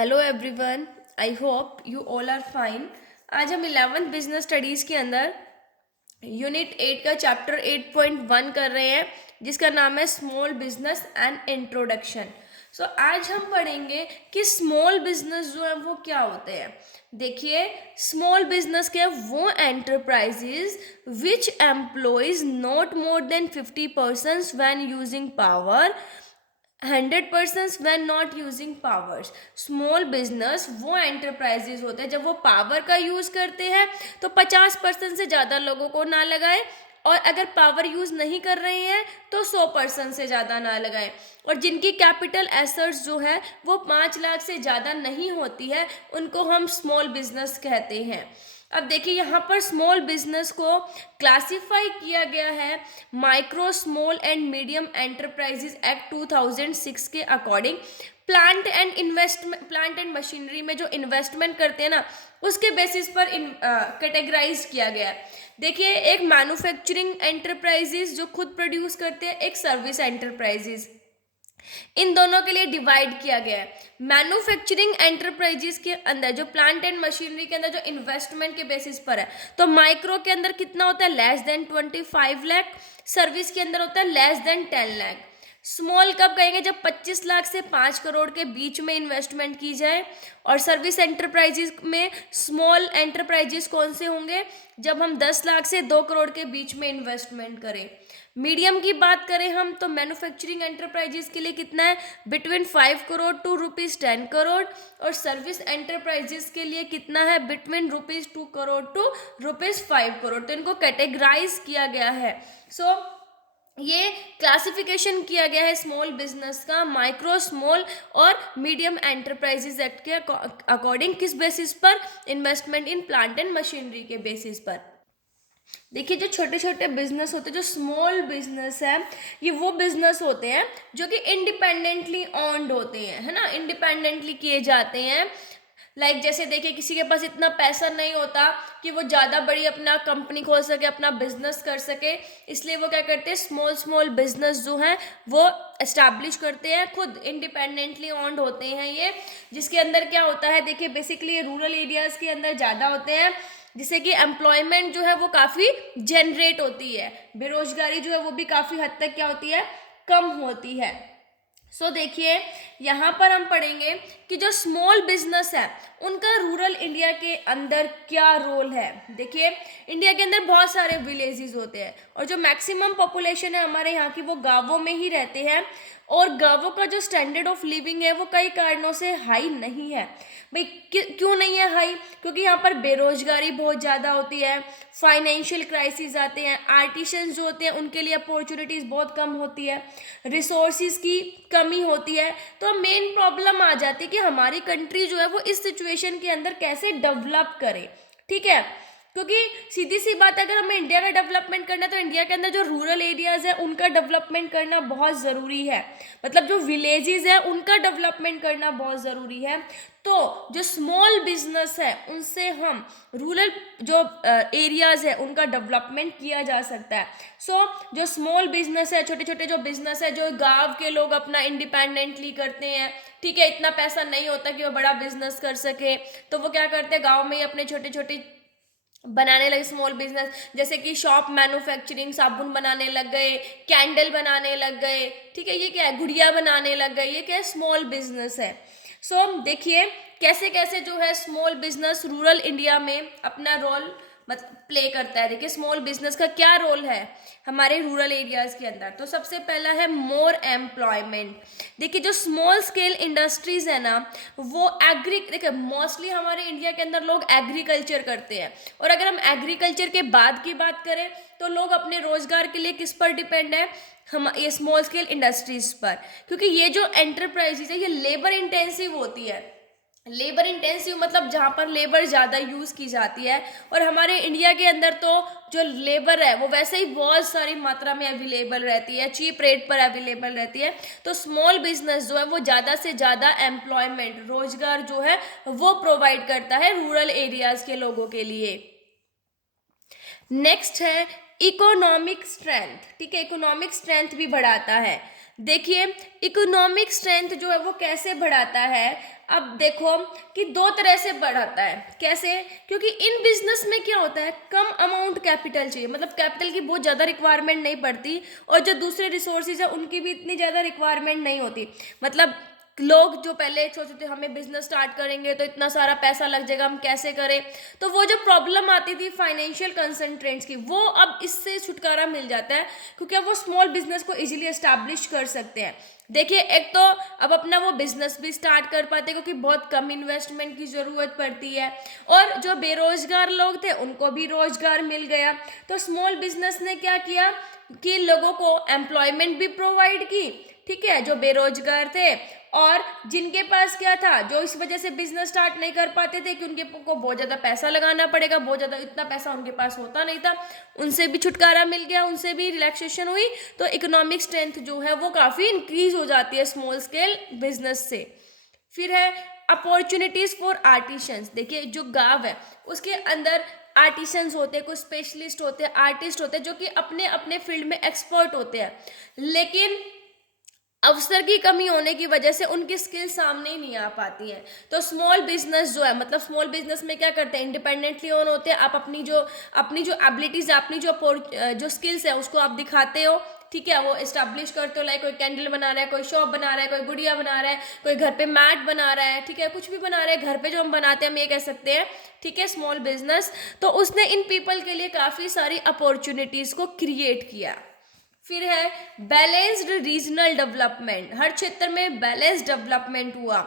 Hello everyone, I hope you all are fine. आज हम 11th business studies के अंदर यूनिट 8 का चैप्टर 8.1 कर रहे हैं, जिसका नाम है स्मॉल बिजनेस एंड इंट्रोडक्शन। सो आज हम पढ़ेंगे कि स्मॉल बिजनेस जो है वो क्या होते हैं। देखिए, स्मॉल बिजनेस के वो enterprises which employs not more than 50% when using power, 100% when not using powers. Small business वो एंटरप्राइजेज होते हैं जब वो पावर का यूज़ करते हैं तो 50% से ज़्यादा लोगों को ना लगाए, और अगर पावर यूज़ नहीं कर रहे हैं तो 100% से ज़्यादा ना लगाए, और जिनकी कैपिटल एसेट्स जो है वो 5 लाख से ज़्यादा नहीं होती है उनको हम स्मॉल बिजनेस कहते हैं। अब देखिए, यहाँ पर स्मॉल बिजनेस को क्लासिफाई किया गया है micro small and medium enterprises act 2006 के अकॉर्डिंग। प्लांट एंड मशीनरी में जो इन्वेस्टमेंट करते हैं ना, उसके बेसिस पर कैटेगराइज किया गया है। देखिए, एक मैन्युफैक्चरिंग एंटरप्राइजेज जो खुद प्रोड्यूस करते हैं, एक सर्विस एंटरप्राइजेज, इन दोनों के लिए डिवाइड किया गया है। मैन्युफैक्चरिंग एंटरप्राइजेस के अंदर जो प्लांट एंड मशीनरी के अंदर जो इन्वेस्टमेंट के बेसिस पर है, तो माइक्रो के अंदर कितना होता है, लेस देन 25 लाख। सर्विस के अंदर होता है लेस देन 10 लाख। स्मॉल कब कहेंगे, जब 25 लाख से 5 करोड़ के बीच में इन्वेस्टमेंट की जाए। और सर्विस एंटरप्राइजेस में स्मॉल एंटरप्राइजेस कौन से होंगे, जब हम 10 लाख से 2 करोड़ के बीच में इन्वेस्टमेंट करें। मीडियम की बात करें हम तो मैन्युफैक्चरिंग एंटरप्राइजेस के लिए कितना है, बिटवीन 5 करोड़ टू ₹10 करोड़। और सर्विस एंटरप्राइजेस के लिए कितना है, बिटवीन ₹2 करोड़ टू ₹5 करोड़। तो इनको कैटेगराइज किया गया है। सो ये क्लासिफिकेशन किया गया है स्मॉल बिजनेस का माइक्रो, स्मॉल और मीडियम एंटरप्राइजेस एक्ट के अकॉर्डिंग। किस बेसिस पर, investment in plant and machinery के बेसिस पर। देखिए, जो छोटे छोटे बिजनेस होते हैं, जो स्मॉल बिजनेस है, ये वो बिजनेस होते हैं जो कि इंडिपेंडेंटली ऑन्ड होते हैं, है ना, इंडिपेंडेंटली किए जाते हैं। जैसे देखिए, किसी के पास इतना पैसा नहीं होता कि वो ज़्यादा बड़ी अपना कंपनी खोल सके, अपना बिजनेस कर सके, इसलिए वो क्या करते हैं, स्मॉल स्मॉल बिजनेस जो है वो एस्टैब्लिश करते हैं, खुद इंडिपेंडेंटली ऑन्ड होते हैं ये। जिसके अंदर क्या होता है, देखिए बेसिकली रूरल एरियाज़ के अंदर ज़्यादा होते हैं, जिससे कि एम्प्लॉयमेंट जो है वो काफ़ी जनरेट होती है, बेरोजगारी जो है वो भी काफ़ी हद तक क्या होती है, कम होती है। सो देखिए, यहाँ पर हम पढ़ेंगे कि जो स्मॉल बिजनेस है उनका रूरल इंडिया के अंदर क्या रोल है। देखिए, इंडिया के अंदर बहुत सारे विलेजेस होते हैं, और जो मैक्सिमम पॉपुलेशन है हमारे यहाँ की वो गांवों में ही रहते हैं, और गांवों का जो स्टैंडर्ड ऑफ लिविंग है वो कई कारणों से हाई नहीं है। भाई क्यों नहीं है हाई, क्योंकि यहाँ पर बेरोजगारी बहुत ज़्यादा होती है, फाइनेंशियल क्राइसिस आते हैं, आर्टिशंस जो होते हैं उनके लिए अपॉर्चुनिटीज़ बहुत कम होती है, रिसोर्सिस की कमी होती है। तो मेन प्रॉब्लम आ जाती है कि हमारी कंट्री जो है वो इस सिचुएशन के अंदर कैसे डेवलप करे। ठीक है, क्योंकि सीधी सी बात है, अगर हमें इंडिया का डेवलपमेंट करना है तो इंडिया के अंदर जो रूरल एरियाज है उनका डेवलपमेंट करना बहुत ज़रूरी है, मतलब जो विलेजेस है उनका डेवलपमेंट करना बहुत ज़रूरी है। तो जो स्मॉल बिजनेस है उनसे हम रूरल जो एरियाज है उनका डेवलपमेंट किया जा सकता है। सो जो स्मॉल बिजनेस है, छोटे छोटे जो बिजनेस है, जो गांव के लोग अपना इंडिपेंडेंटली करते हैं, ठीक है, इतना पैसा नहीं होता कि वो बड़ा बिजनेस कर सके, तो वो क्या करते हैं, गाँव में ही अपने छोटे छोटे बनाने लगे स्मॉल बिजनेस, जैसे कि शॉप मैन्युफैक्चरिंग, साबुन बनाने लग गए, कैंडल बनाने लग गए, ठीक है, ये क्या है, गुड़िया बनाने लग गए, ये क्या है, स्मॉल बिजनेस है। सो देखिए कैसे कैसे जो है स्मॉल बिजनेस रूरल इंडिया में अपना रोल मतलब प्ले करता है। देखिए, स्मॉल बिजनेस का क्या रोल है हमारे रूरल एरियाज के अंदर, तो सबसे पहला है मोर एम्प्लॉयमेंट। देखिए, जो स्मॉल स्केल इंडस्ट्रीज है ना, वो देखिए मोस्टली हमारे इंडिया के अंदर लोग एग्रीकल्चर करते हैं, और अगर हम एग्रीकल्चर के बाद की बात करें तो लोग अपने रोजगार के लिए किस पर डिपेंड है, हम ये स्मॉल स्केल इंडस्ट्रीज पर, क्योंकि ये जो एंटरप्राइजेज है ये लेबर इंटेंसिव होती है। लेबर इंटेंसिव मतलब जहाँ पर लेबर ज़्यादा यूज़ की जाती है, और हमारे इंडिया के अंदर तो जो लेबर है वो वैसे ही बहुत सारी मात्रा में अवेलेबल रहती है, चीप रेट पर अवेलेबल रहती है। तो स्मॉल बिजनेस जो है वो ज़्यादा से ज़्यादा एम्प्लॉयमेंट, रोजगार जो है वो प्रोवाइड करता है रूरल एरियाज़ के लोगों के लिए। नेक्स्ट है इकोनॉमिक स्ट्रेंथ। ठीक है, इकोनॉमिक स्ट्रेंथ भी बढ़ाता है। देखिए, इकोनॉमिक स्ट्रेंथ जो है वो कैसे बढ़ाता है? अब देखो कि दो तरह से बढ़ाता है। कैसे? क्योंकि इन बिजनेस में क्या होता है, कम अमाउंट कैपिटल चाहिए, मतलब कैपिटल की बहुत ज़्यादा रिक्वायरमेंट नहीं पड़ती, और जो दूसरे रिसोर्सेज है उनकी भी इतनी ज़्यादा रिक्वायरमेंट नहीं होती। मतलब लोग जो पहले सोचते थे हमें बिजनेस स्टार्ट करेंगे तो इतना सारा पैसा लग जाएगा, हम कैसे करें, तो वो जो प्रॉब्लम आती थी फाइनेंशियल कंसंट्रेंट्स की, वो अब इससे छुटकारा मिल जाता है, क्योंकि अब वो स्मॉल बिजनेस को इजीली एस्टैब्लिश कर सकते हैं। देखिए, एक तो अब अपना वो बिजनेस भी स्टार्ट कर पाते हैं, क्योंकि बहुत कम इन्वेस्टमेंट की ज़रूरत पड़ती है, और जो बेरोजगार लोग थे उनको भी रोजगार मिल गया। तो स्मॉल बिजनेस ने क्या किया कि लोगों को एम्प्लॉयमेंट भी प्रोवाइड की, ठीक है, जो बेरोजगार थे, और जिनके पास क्या था, जो इस वजह से बिजनेस स्टार्ट नहीं कर पाते थे कि उनके को बहुत ज़्यादा पैसा लगाना पड़ेगा, बहुत ज़्यादा इतना पैसा उनके पास होता नहीं था, उनसे भी छुटकारा मिल गया, उनसे भी रिलैक्सेशन हुई। तो इकोनॉमिक स्ट्रेंथ जो है वो काफ़ी इंक्रीज हो जाती है स्मॉल स्केल बिजनेस से। फिर है अपॉर्चुनिटीज फॉर आर्टिशंस। देखिए, जो गांव है उसके अंदर आर्टिशंस होते हैं, कुछ स्पेशलिस्ट होते हैं, आर्टिस्ट होते हैं, जो कि अपने अपने फील्ड में एक्सपर्ट होते हैं, लेकिन अवसर की कमी होने की वजह से उनकी स्किल सामने ही नहीं आ पाती है। तो स्मॉल बिजनेस जो है, मतलब स्मॉल बिजनेस में क्या करते हैं, इंडिपेंडेंटली ओन होते हैं। आप अपनी जो एबिलिटीज, अपनी जो स्किल्स है उसको आप दिखाते हो, ठीक है, वो इस्टेब्लिश करते हो। लाइक कोई कैंडल बना रहा है, कोई शॉप बना रहा है, कोई गुड़िया बना रहा है, कोई घर पे मैट बना रहा है, ठीक है, कुछ भी बना रहा है घर पे जो हम बनाते हैं, हम ये कह सकते हैं, ठीक है, स्मॉल बिजनेस। तो उसने इन पीपल के लिए काफ़ी सारी अपॉर्चुनिटीज़ को क्रिएट किया। फिर है बैलेंस्ड रीजनल डेवलपमेंट। हर क्षेत्र में बैलेंस डेवलपमेंट हुआ,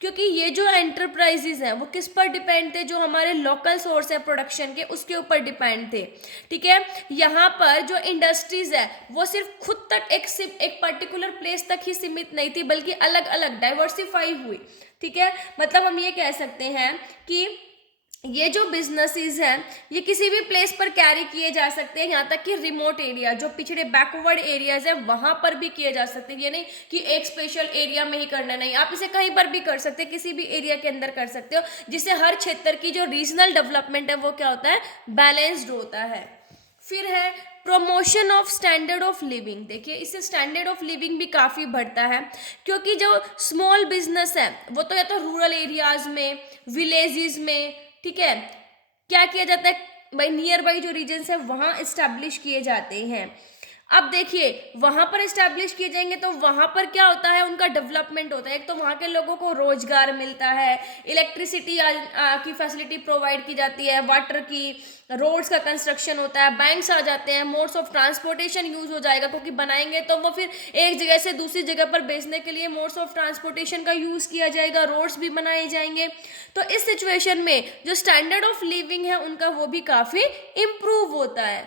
क्योंकि ये जो एंटरप्राइजेज हैं वो किस पर डिपेंड थे, जो हमारे लोकल सोर्स है प्रोडक्शन के उसके ऊपर डिपेंड थे, ठीक है। यहाँ पर जो इंडस्ट्रीज है वो सिर्फ खुद तक एक पर्टिकुलर प्लेस तक ही सीमित नहीं थी, बल्कि अलग अलग डाइवर्सिफाई हुई, ठीक है। मतलब हम ये कह सकते हैं कि ये जो बिजनेसेस हैं ये किसी भी प्लेस पर कैरी किए जा सकते हैं, यहाँ तक कि रिमोट एरिया, जो पिछड़े बैकवर्ड एरियाज है वहां पर भी किए जा सकते हैं। ये नहीं कि एक स्पेशल एरिया में ही करना, नहीं, आप इसे कहीं पर भी कर सकते हैं, किसी भी एरिया के अंदर कर सकते हो, जिससे हर क्षेत्र की जो रीजनल डेवलपमेंट है वो क्या होता है, बैलेंस्ड होता है। फिर है promotion of standard of living. देखिए, इससे स्टैंडर्ड ऑफ लिविंग भी काफ़ी बढ़ता है, क्योंकि जो स्मॉल बिजनेस है वो तो या तो रूरल एरियाज में, विलेजेस में, ठीक है, क्या किया जाता है भाई, नियर बाई जो रीजन्स है वहाँ इस्टेब्लिश किए जाते हैं। अब देखिए, वहाँ पर इस्टेब्लिश किए जाएंगे तो वहाँ पर क्या होता है, उनका डेवलपमेंट होता है। एक तो वहाँ के लोगों को रोजगार मिलता है, इलेक्ट्रिसिटी की फैसिलिटी प्रोवाइड की जाती है, वाटर की, रोड्स का कंस्ट्रक्शन होता है, बैंक्स आ जाते हैं, मोड्स ऑफ ट्रांसपोर्टेशन यूज हो जाएगा, क्योंकि बनाएंगे तो वो फिर एक जगह से दूसरी जगह पर बेचने के लिए मोड्स ऑफ ट्रांसपोर्टेशन का यूज किया जाएगा, रोड्स भी बनाए जाएंगे। तो इस सिचुएशन में जो स्टैंडर्ड ऑफ लिविंग है उनका वो भी काफी इम्प्रूव होता है।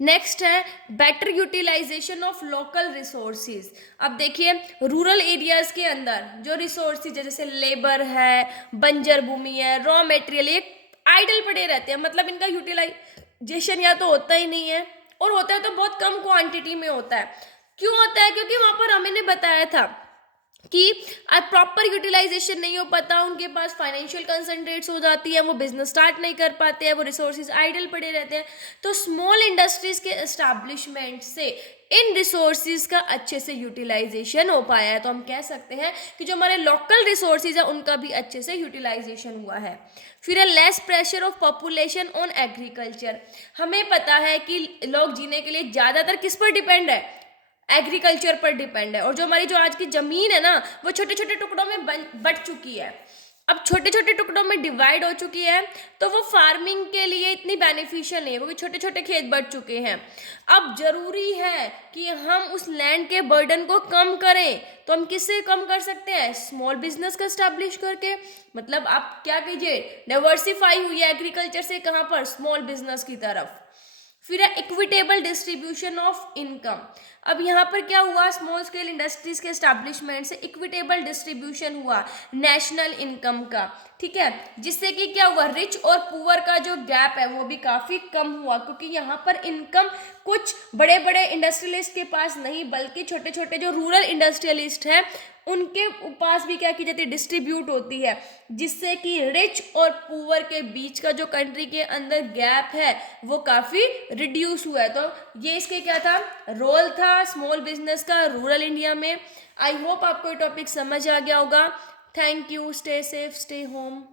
नेक्स्ट है better utilization of local resources. अब देखिए, रूरल एरियाज के अंदर जो रिसोर्सेज है, जैसे लेबर है, बंजर भूमि है, रॉ मटेरियल, ये आइडल पड़े रहते हैं, मतलब इनका यूटिलाइजेशन या तो होता ही नहीं है, और होता है तो बहुत कम क्वांटिटी में होता है। क्यों होता है? क्योंकि वहां पर हमने बताया था कि प्रॉपर यूटिलाइजेशन नहीं हो पाता, उनके पास फाइनेंशियल कंसंट्रेट्स हो जाती है, वो बिजनेस स्टार्ट नहीं कर पाते हैं, वो रिसोर्सेज आइडल पड़े रहते हैं। तो स्मॉल इंडस्ट्रीज के एस्टैब्लिशमेंट से इन रिसोर्सेज का अच्छे से यूटिलाइजेशन हो पाया है। तो हम कह सकते हैं कि जो हमारे लोकल रिसोर्सेज है उनका भी अच्छे से यूटिलाइजेशन हुआ है। फिर है less pressure of population on agriculture. हमें पता है कि लोग जीने के लिए ज़्यादातर किस पर डिपेंड है, एग्रीकल्चर पर डिपेंड है, और जो हमारी जो आज की ज़मीन है ना वो छोटे छोटे टुकड़ों में बट चुकी है, अब छोटे छोटे टुकड़ों में डिवाइड हो चुकी है, तो वो फार्मिंग के लिए इतनी बेनिफिशियल नहीं है, क्योंकि छोटे छोटे खेत बढ़ चुके हैं। अब जरूरी है कि हम उस लैंड के बर्डन को कम करें, तो हम किससे कम कर सकते हैं, स्मॉल बिजनेस का स्टैब्लिश करके। मतलब आप क्या कीजिए, डाइवर्सिफाई हुई है एग्रीकल्चर से कहाँ पर, स्मॉल बिजनेस की तरफ। फिर है इक्विटेबल डिस्ट्रीब्यूशन ऑफ इनकम। अब यहाँ पर क्या हुआ, स्मॉल स्केल इंडस्ट्रीज के एस्टैब्लिशमेंट से इक्विटेबल डिस्ट्रीब्यूशन हुआ नेशनल इनकम का, ठीक है, जिससे कि क्या हुआ, रिच और पुअर का जो गैप है वो भी काफ़ी कम हुआ, क्योंकि यहाँ पर इनकम कुछ बड़े बड़े इंडस्ट्रियलिस्ट के पास नहीं, बल्कि छोटे छोटे जो रूरल इंडस्ट्रियलिस्ट हैं उनके पास भी क्या की जाती है, डिस्ट्रीब्यूट होती है, जिससे कि रिच और पुअर के बीच का जो कंट्री के अंदर गैप है वो काफ़ी रिड्यूस हुआ है। तो ये इसके क्या था, रोल था स्मॉल बिजनेस का रूरल इंडिया में। आई होप आपको ये टॉपिक समझ आ गया होगा। Thank you, stay safe, stay home.